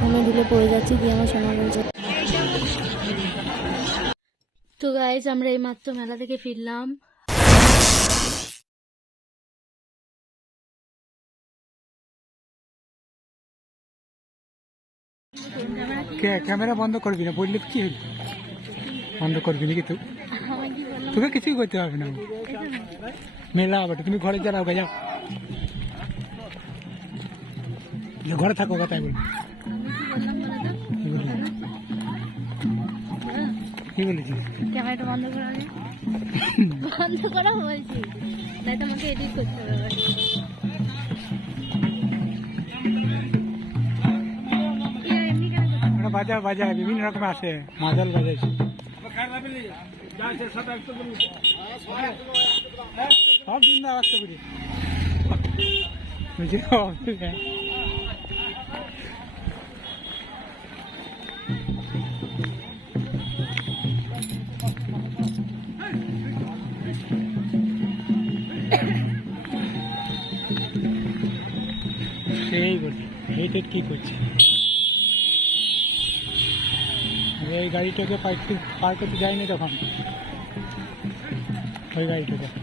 ঘুমে ঢুলে পড়ে যাচ্ছি দিয়ে আমার সোনা বলছে। তো গাইজ আমরা এইমাত্র মেলা থেকে ফিরলাম। ক্যামেরা বন্ধ করবি না? বললে কি হইল বন্ধ করবি নাকি তুই? তোকে কিছুই করতে পারবে না। মেলা আবার তুমি ঘরে যাও যাও ঘরে থাকো কথাই বলবি কি বলেছিস? ক্যামেরাটা বন্ধ করা আগে। বন্ধ করা বলছি। তাই তো আমাকে এডিট করতে হবে বাজা বাজা বিভিন্ন রকম আছে। মাজাল বাজাইছে। সব দিন আওয়াজ তো করি বুঝলি? এইটা কি করছে? এই গাড়িটাকে পার্ক পার করতে যাইনি তখন। ওই গাড়িটাকে।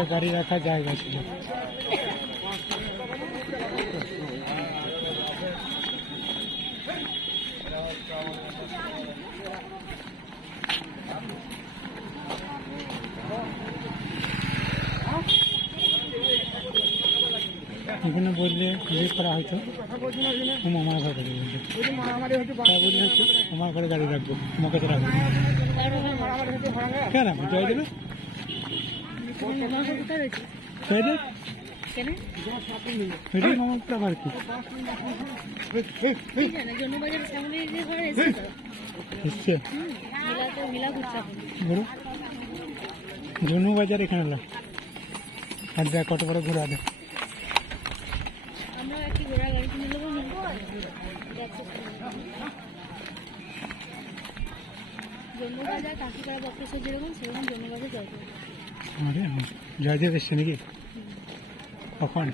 একটা গাড়ি রাখার জায়গা ছিল। এখানে বললে ইয়ে করা হয়তো। ও মামার ঘরে গাড়ি বললে। তাই বললে আমার ঘরে গাড়ি রাখব, তোমার কাছে রাখব। কেন? জয় দেবে কেন এটাই মামার আবার কি কি জানে বাজার এখানে আর দেখ কত বড় ঘোরা দেখ জন্মবাজার কাঁচিপাড়া বক্রেশ্বর যেরকম, সেরকম জন্মবাজার জয় আরে জয়দেব এসছে নাকি কখন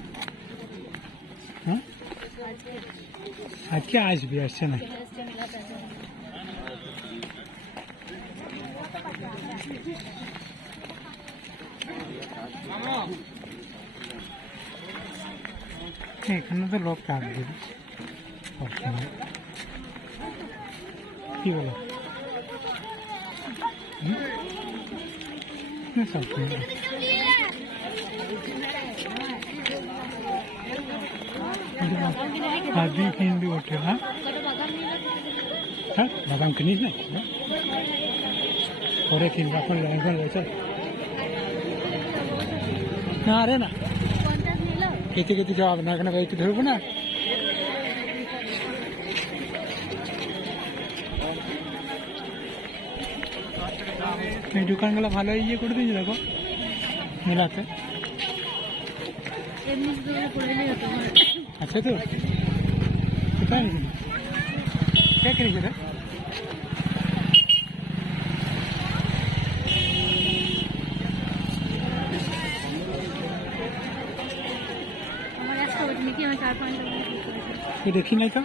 হ্যাঁ আজকে আসবি আসছে না চলে এসছে মেলাতে আছে এখানে তো লোক থাকবে সবসময় কি বলো হুম? হ্যাঁ, সবসময় আদি হিন্দু হোটেল হ্যাঁ কটা বাদাম নিয়ে নাও? হ্যাঁ বাদাম কিনিস না পরে কিনবা এখন এখন রয়েছে না রে না পঞ্চাশ নিলো খেতে খেতে যাওয়া হবে না এখানে গাড়িতে ধরবো না এই দোকানগুলো ভালো ইয়ে করে দিয়েছে দেখো মেলাতে। আছে তো? কোথায় নিয়েছিলি কে কিনেছে রে? দেখি নাই তো?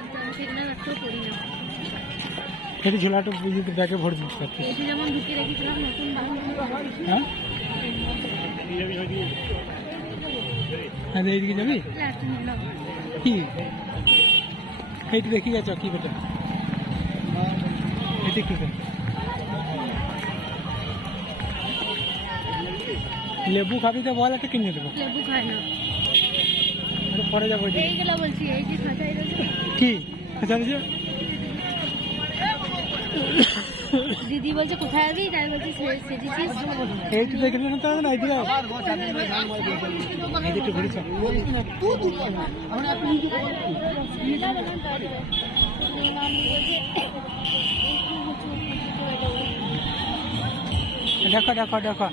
এটি ঝোলাটা বুঝিতে ব্যাগে ভরে দিতে পারতিস হ্যাঁ? এইদিকে যাবি? কি? এইটি দেখি গেছ কি বেটা? এটি কি লেবু খাবি তো বল একটা কিনে দেবো। লেবু খায় না। পরে যাব কি? আচ্ছা দিদি বলছে, কোথায় আছিস তাই বলছি সেজেছিস এই তো দেখলি না তাহলে না এইদিকে এইদিকে একটু ঘুরেছ। দেখো দেখো দেখো।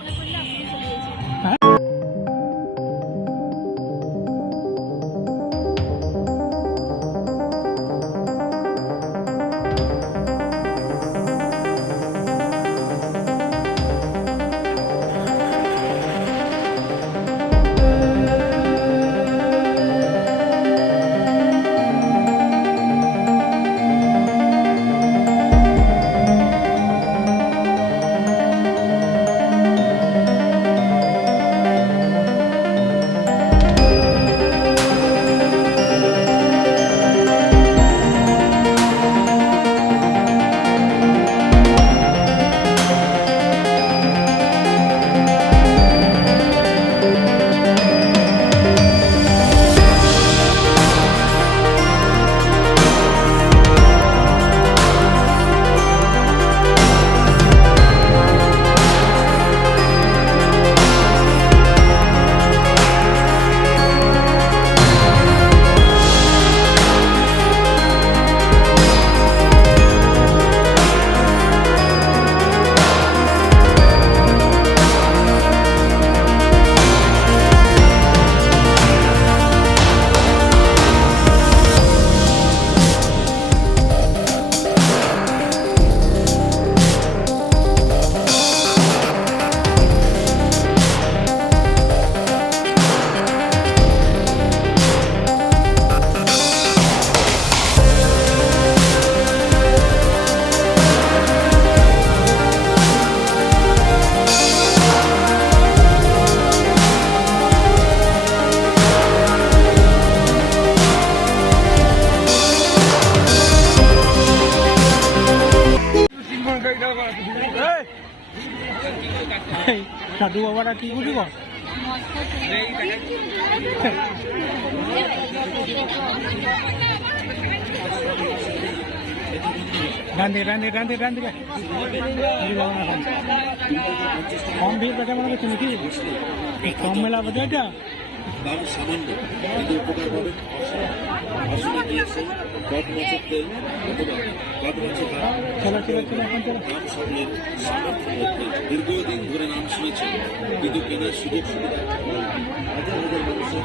সাধু বাবারা কি বুঝিব রান্ধে রান্ধে রান্ধে রান্ধে কম ভিড় কথা মনে করছি নাকি কম মেলা বোধ এটা দাম সামান্য কিন্তু উপকার পাবেন আসলে গিয়েছে কট মাছের তেল অথবা কট মাছের দীর্ঘদিন ধরে নাম শুনেছেন কিন্তু কেনার সুযোগ সুবিধা হাজার হাজার মানুষের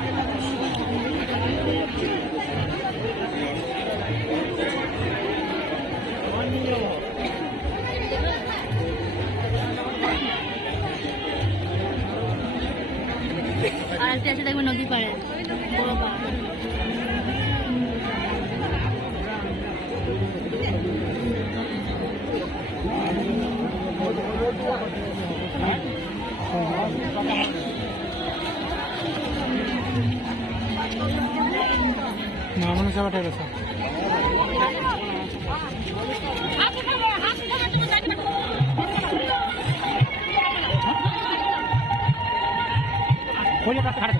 আছে দেখবে নদী পাড়ে বড় পাথর। না মনে হচ্ছে আবার গেছে কোলে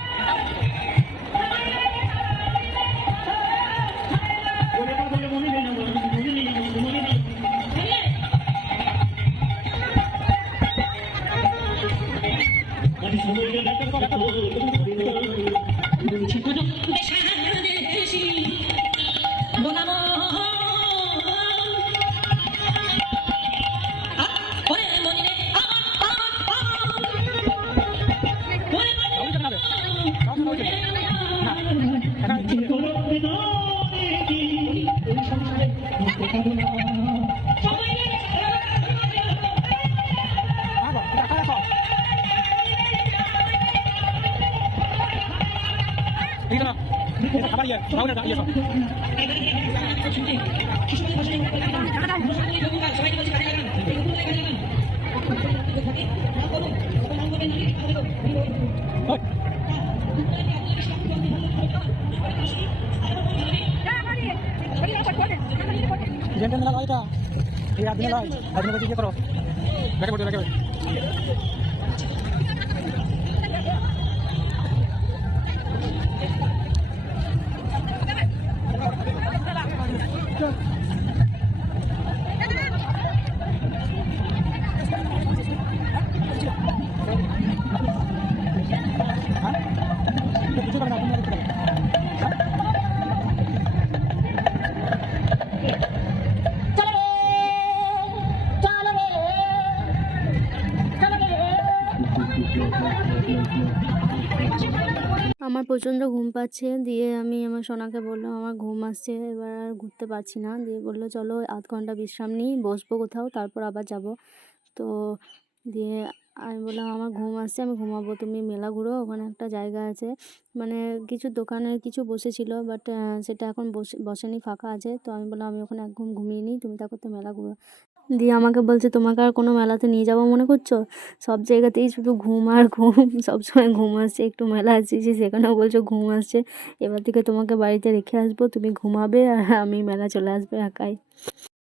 প্রচণ্ড ঘুম পাচ্ছে। দিয়ে আমি আমার সোনাকে বললাম, আমার ঘুম আসছে, এবার আর ঘুরতে পারছি না। দিয়ে বলল, চলো আধ ঘণ্টা বিশ্রাম নিই, বসবো কোথাও, তারপর আবার যাব। তো দিয়ে আমি বললাম, আমার ঘুম আসছে, আমি ঘুমাবো। তুমি মেলা ঘুরো, ওখানে একটা জায়গা আছে। মানে কিছু দোকানে কিছু বসেছিল, বাট সেটা এখন বসে, বসেনি, ফাঁকা আছে। তো আমি বললাম, আমি ওখানে এক ঘুম ঘুমিয়ে নিই, তুমি তারপর তো মেলা ঘুরো। দিয়ে আমাকে বলছে, তোমাকে আর কোনো মেলাতে নিয়ে যাব মনে করছ? সব জায়গাতেই শুধু ঘুম আর ঘুম সবসময় ঘুম আসছে, একটু মেলা আসছি সেখানেও বলছো ঘুম আসছে। এবার থেকে তোমাকে বাড়িতে রেখে আসব, তুমি ঘুমাবে আর আমি মেলা চলে আসবে একাই।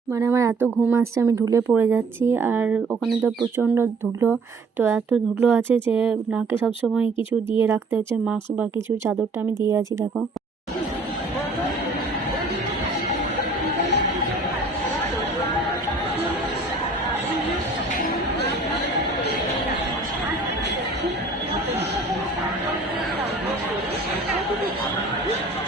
মানে আমার এত ঘুম আসছে, আমি ঢুলে পড়ে যাচ্ছি আর ওখানে তো প্রচণ্ড ধুলো, তো এত ধুলো আছে যে নাকে সবসময় কিছু দিয়ে রাখতে হচ্ছে, মাস্ক বা কিছু চাদরটা আমি দিয়ে আছি, দেখো। হ্যাঁ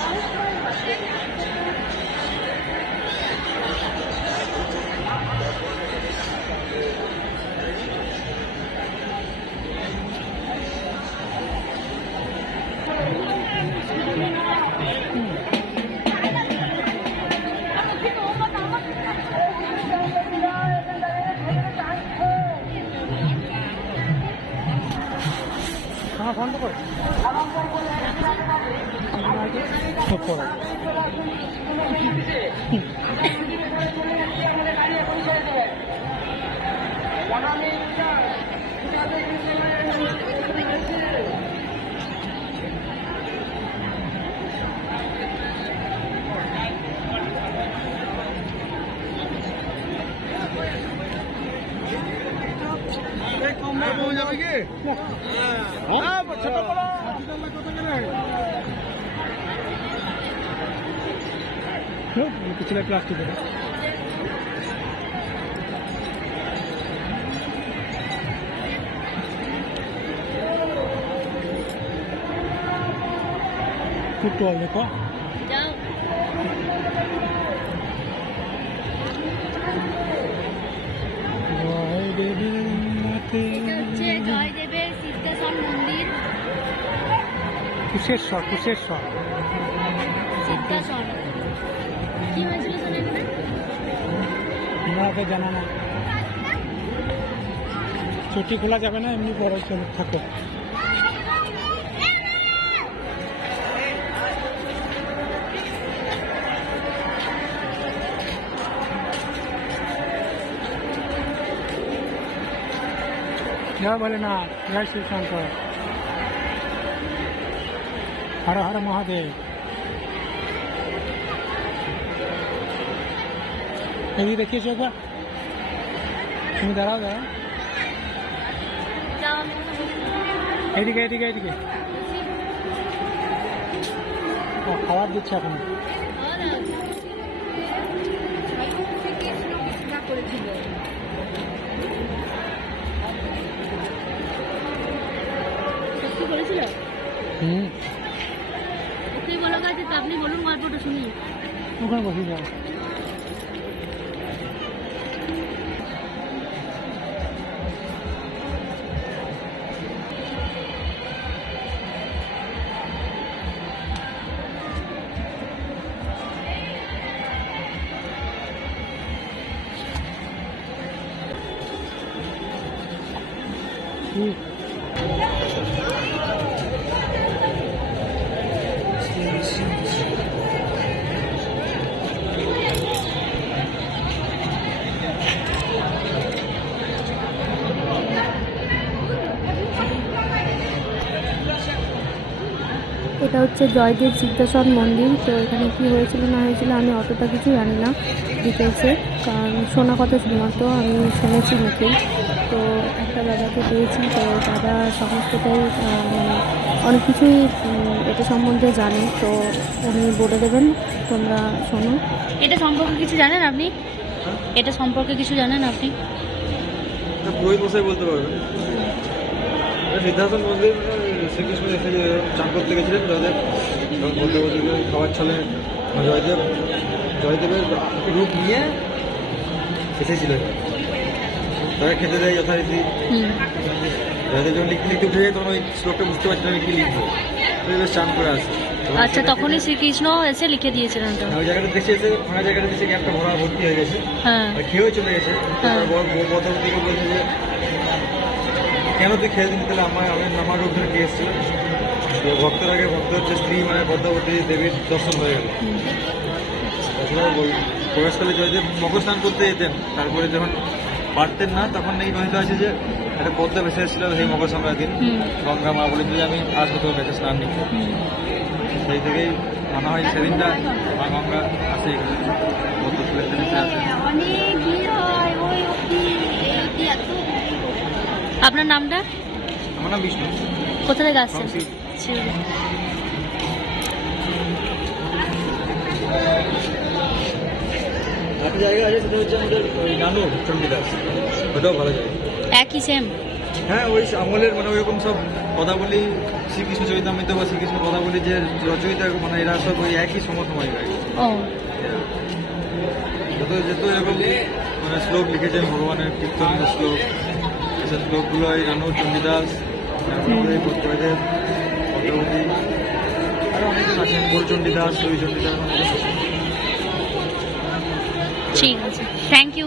হুম, পিছনে প্লাস্টিকের ফুটবল কুশেশ্বর কুশেশ্বর সিদ্ধেশ্বর কি হয়েছিল আপনাকে জানা না। ছুটি খোলা যাবে না এমনি চলে থাকো। বলে না জয় শ্রী শঙ্কর হর হর মহাদেব এদিকে দেখিয়েছো একবার তুমি দাঁড়াও দাঁড়াও। যাও এইদিকে এইদিকে। এইদিকে খাবার দিচ্ছে এখন। হুম। আপনি বলুন গল্পটা শুনি। ওখানে বসে যাও? এটা হচ্ছে জয়দেব সিদ্ধেশ্বর মন্দির। তো এখানে কি হয়েছিল না হয়েছিল আমি অতটা কিছু জানি না ডিটেলসে কারণ শোনা কথা শুধুমাত্র আমি শুনেছি মুখে তো একটা দাদাকে পেয়েছি তো দাদা সমস্তটাই মানে অনেক কিছুই এটা সম্বন্ধে জানে। তো উনি বলে দেবেন তোমরা শোনো। এটা সম্পর্কে কিছু জানেন আপনি? এটা সম্পর্কে কিছু জানেন আপনি? বই বসে বলতে পারবেন। এটা সিদ্ধার্থ মন্দির মানে শ্রীকৃষ্ণ এসে যে চান করতে গেছিলেন তাদের বলতে গিয়ে খাবার ছলে জয়দেব জয়দেবের রূপ নিয়ে এসেছিলেন তাকে খেতে দেয় যথারীতি জয়দেব যখন লিখতে লিখতে উঠে যায় তখন ওই শ্লোকটা বুঝতে পারছিলাম কি লিখব বেশ চান করে আছে আচ্ছা তখনই শ্রীকৃষ্ণ এসে লিখে দিয়েছিলেন ওই জায়গাটা দেখে এসে ফাঁকা জায়গাটা দেখে গ্যাপটা ভরা ভর্তি হয়ে গেছে হ্যাঁ খেয়েও চলে গেছে হ্যাঁ। পদ্ধতিকে বলছে যে কেন তুই খেয়ে দিন তাহলে আমার আমি আমার ওখানে কে এসেছিল? তো ভক্তের আগে ভক্তের যে স্ত্রী মানে পদ্মাবতী দেবীর দর্শন হয়ে গেল। হুম। তাছাড়া ওই প্রবেশকালে জয়দেব মকর স্নান করতে যেতেন। তারপরে যখন পারতেন না তখন এই নহিত আছে যে একটা পদ্মা ভেসে এসেছিল সেই মকর সংক্রান্তির দিন। গঙ্গা মা বলে যে আমি আসব তোর কাছে স্নান নিতে সেই থেকেই মানা হয় সেদিনটা মা গঙ্গা আসে পদ্ম ফুলের আসে আপনার নামটা? আমার নাম বিষ্ণু। কোথা থেকে আসছেন? ফ্রম সি- একটা জায়গা আছে সেটা হচ্ছে আমাদের ওই নানু চণ্ডীদাস। ওটাও ভালো জায়গা। একই সেম হ্যাঁ ওই আমলের মানে ওইরকম সব কথা বলি শ্রীকৃষ্ণ বা শ্রীকৃষ্ণ কথা বলি যে রচয়িতা মানে এরা সব ওই একই সমসময় গায়। ও। যত যত এরকম মানে শ্লোক লিখেছেন ভগবানের কীর্তন শ্লোক এসব শ্লোকগুলো এই রানু চণ্ডীদাস ভট্টাচার্য, ভদ্রবতী আরও অনেকজন আছেন গোলচণ্ডীদাস রবি চণ্ডীদাস অনেকজন ঠিক আছে। থ্যাংক ইউ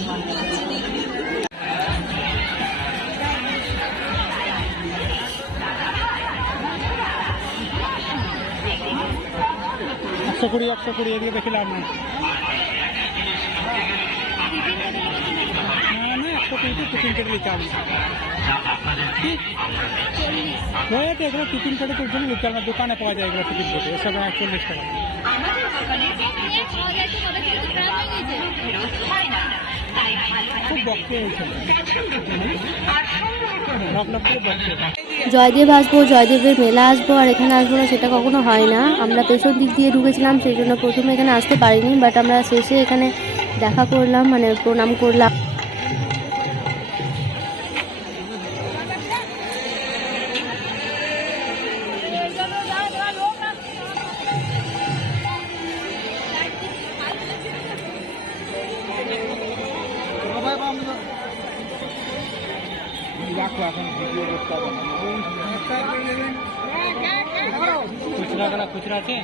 একশো কুড়ি একশো কুড়ি এগুলো বেশি লাভ নেই একশো কুড়িতে টিফিন কেটে নিতে হবে। ওই তো এগুলো টিফিন কেটে তোর জন্য নিতে হবে দোকানে পাওয়া যায় এগুলো টিফিন কেটে এসব একচল্লিশ টাকা। খুব বক্তে হয়েছে। লক লক করে। বক্তে জয়দেব আসব, জয়দেবের মেলা আসব, আর এখানে আসব না সেটা কখনো হয় না। আমরা পেছন দিক দিয়ে ঢুকেছিলাম, সেই জন্য প্রথমে এখানে আসতে পারিনি বাট আমরা শেষে এখানে দেখা করলাম মানে প্রণাম করলাম। খুচরা আছে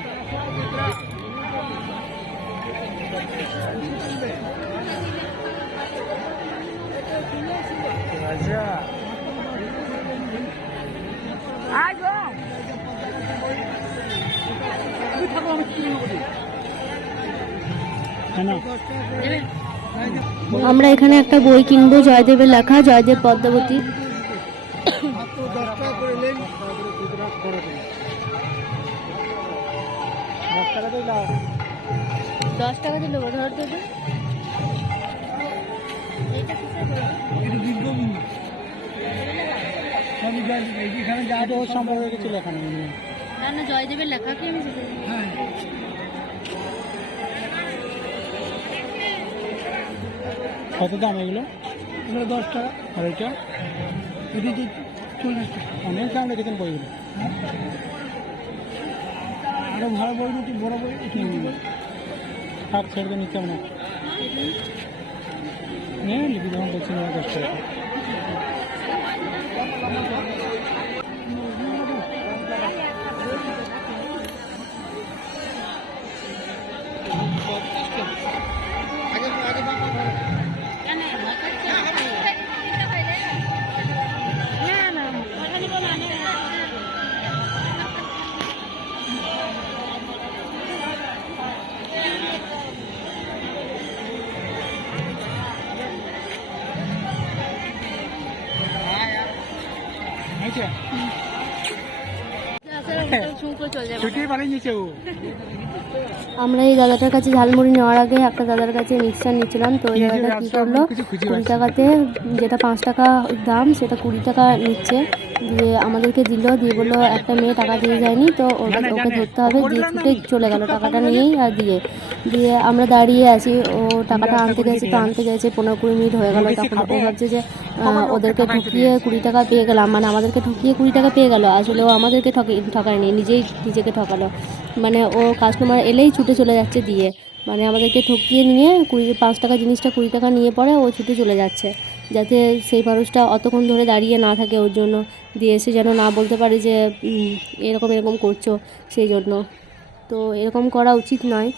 আমরা এখানে একটা বই কিনবো জয়দেবের লেখা জয়দেব পদ্মাবতী। দশ টাকা দিল ধর তো এখানে যা তো ওর সম্পর্ক গেছিল এখানে। minimum। না না জয়দেবের লেখা কি আমি জিজ্ঞেস কত দাম এগুলো? এগুলো দশ টাকা। আর এটা? এটা চল্লিশ টাকা। অনেক দাম রেখেছেন বইগুলো? আরও ভালো বই নাকি বড় বই থাক ছেড়ে নিতে না হ্যাঁ। লিখি যখন বলছি না আমরা এই দাদাটার কাছে ঝালমুড়ি নেওয়ার আগে একটা দাদার কাছে মিক্সচার নিচ্ছিলাম তো ওই দাদাটা কী করল? কুড়ি টাকাতে যেটা পাঁচ টাকা দাম সেটা কুড়ি টাকা নিচ্ছে। দিয়ে আমাদেরকে দিল, দিয়ে বলল, একটা মেয়ে টাকা দিয়ে যায়নি, তো ওকে ওকে ধরতে হবে, দিয়ে ছুটে চলে গেল টাকাটা নিয়েই আর দিয়ে। দিয়ে আমরা দাঁড়িয়ে আছি, ও টাকাটা আনতে গেছে, তো আনতে গেছে, পনেরো কুড়ি মিনিট হয়ে গেলো, তখন ও ভাবছে যে ওদেরকে ঠকিয়ে কুড়ি টাকা পেয়ে গেলাম মানে আমাদেরকে ঠকিয়ে কুড়ি টাকা পেয়ে গেল, আসলে ও আমাদেরকে ঠকে, ঠকায়নি, নিজেই নিজেকে ঠকালো। মানে ও কাস্টমার এলেই ছুটে চলে যাচ্ছে দিয়ে। মানে আমাদেরকে ঠকিয়ে নিয়ে কুড়ি, পাঁচ টাকা জিনিসটা কুড়ি টাকা নিয়ে পরে ও ছুটে চলে যাচ্ছে। যাতে সেই মানুষটা অতক্ষণ ধরে দাঁড়িয়ে না থাকে ওর জন্য। দিয়ে এসে যেন না বলতে পারে যে এরকম এরকম করছ সেই জন্য। তো এরকম করা উচিত নয়।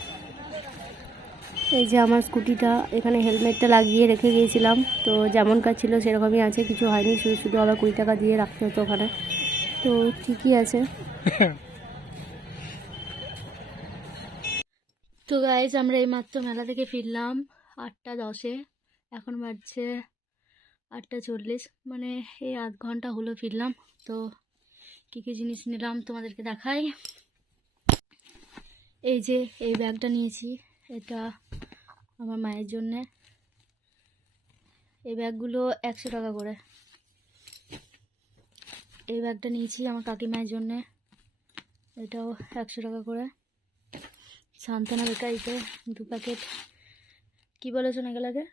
এই যে আমার স্কুটিটা, এখানে হেলমেটটা লাগিয়ে রেখে গিয়েছিলাম। তো যেমন কাজ ছিল সেরকমই আছে, কিছু হয়নি। শুধু শুধু আবার কুড়ি টাকা দিয়ে রাখতে হতো ওখানে। তো ঠিকই আছে। তো গাইজ আমরা এইমাত্র মেলা থেকে ফিরলাম আটটা দশে। এখন বাজছে আটটা চল্লিশ। মানে এই আধ ঘণ্টা হলো ফিরলাম। তো কী কী জিনিস নিলাম তোমাদেরকে দেখাই। এই যে এই ব্যাগটা নিয়েছি। এটা আমার মায়ের জন্যে। এই ব্যাগগুলো একশো টাকা করে। এই ব্যাগটা নিয়েছি আমার কাকিমায়ের জন্যে। এটাও একশো টাকা করে। সান্তানা বেকারিতে দু প্যাকেট কী বলেছ না এগুলোকে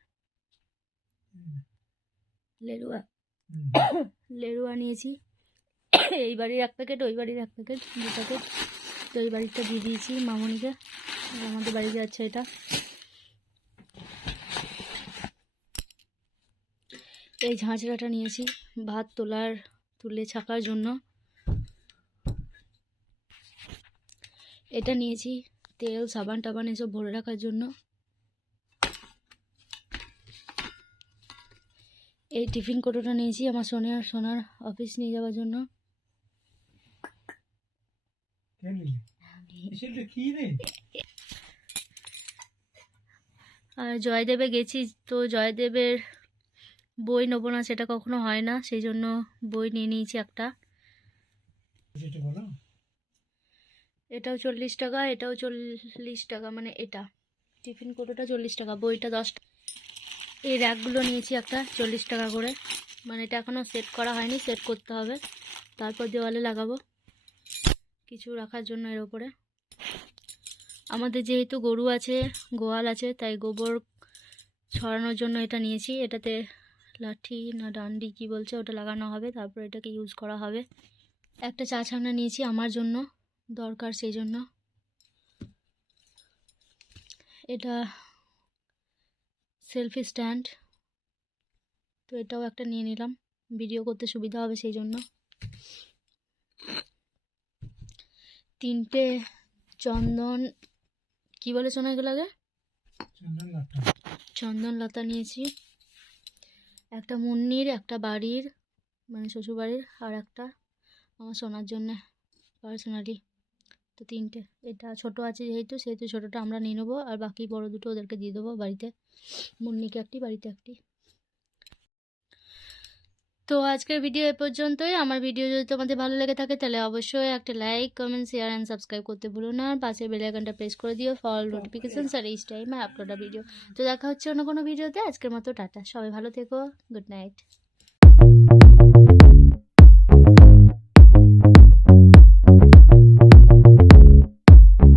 লেরুয়া। লেরুয়া নিয়েছি। এই বাড়ির এক প্যাকেট ওই বাড়ির এক প্যাকেট দু প্যাকেট তো এই বাড়িটা দিয়ে দিয়েছি মামনিকে। আমাদের বাড়ি যাচ্ছে এটা। এই ঝাঁঝরাটা নিয়েছি ভাত তোলার তুলে ছাকার জন্য। এটা নিয়েছি তেল সাবান টাবান এসব ভরে রাখার জন্য। এই টিফিন কোটোটা নিয়েছি আমার সোনার সোনার অফিস নিয়ে যাওয়ার জন্য। আর জয়দেবে গেছি তো জয়দেবের বই নেব না সেটা কখনো হয় না সেই জন্য বই নিয়ে নিয়েছি একটা। এটাও চল্লিশ টাকা, এটাও চল্লিশ টাকা মানে এটা। টিফিন কোটোটা চল্লিশ টাকা, বইটা দশ এই র্যাকগুলো নিয়েছি একটা, চল্লিশ টাকা করে। মানে এটা এখনও সেট করা হয়নি সেট করতে হবে। তারপর দেওয়ালে লাগাবো। কিছু রাখার জন্য এর ওপরে। আমাদের যেহেতু গরু আছে, গোয়াল আছে, তাই গোবর ছড়ানোর জন্য এটা নিয়েছি। এটাতে লাঠি না ডান্ডি কি বলছে, ওটা লাগানো হবে। তারপর এটাকে ইউজ করা হবে। একটা চা ছামনা নিয়েছি আমার জন্য। দরকার সেই জন্য এটা সেলফি স্ট্যান্ড তো এটাও একটা নিয়ে নিলাম। ভিডিও করতে সুবিধা হবে সেই জন্য তিনটে চন্দন কি বলে শোনা এগুলো আগে? চন্দন লতা নিয়েছি। একটা মুন্নির একটা বাড়ির মানে শ্বশুরবাড়ির আর একটা আমার সোনার জন্যে পার্সোনালি তো তিনটে। এটা ছোট আছে যেহেতু, সেহেতু ছোটোটা আমরা নিয়ে নেব আর বাকি বড় দুটো ওদেরকে দিয়ে দেবো বাড়িতে। মুন্নিকে একটি, বাড়িতে একটি। তো আজকের ভিডিও এ পর্যন্তই। আমার ভিডিও যদি তোমাদের ভালো লেগে থাকে তাহলে অবশ্যই একটা like, comment share and subscribe করতে ভুলো না। আর পাশে বেল আইকনটা প্রেস করে দিও ফল নোটিফিকেশনস আর এই টাইমে আপলোড ভিডিও তো দেখা হচ্ছে অন্য কোনো ভিডিওতে। আজকের মতো টাটা। সবাই ভালো থেকো। Good night.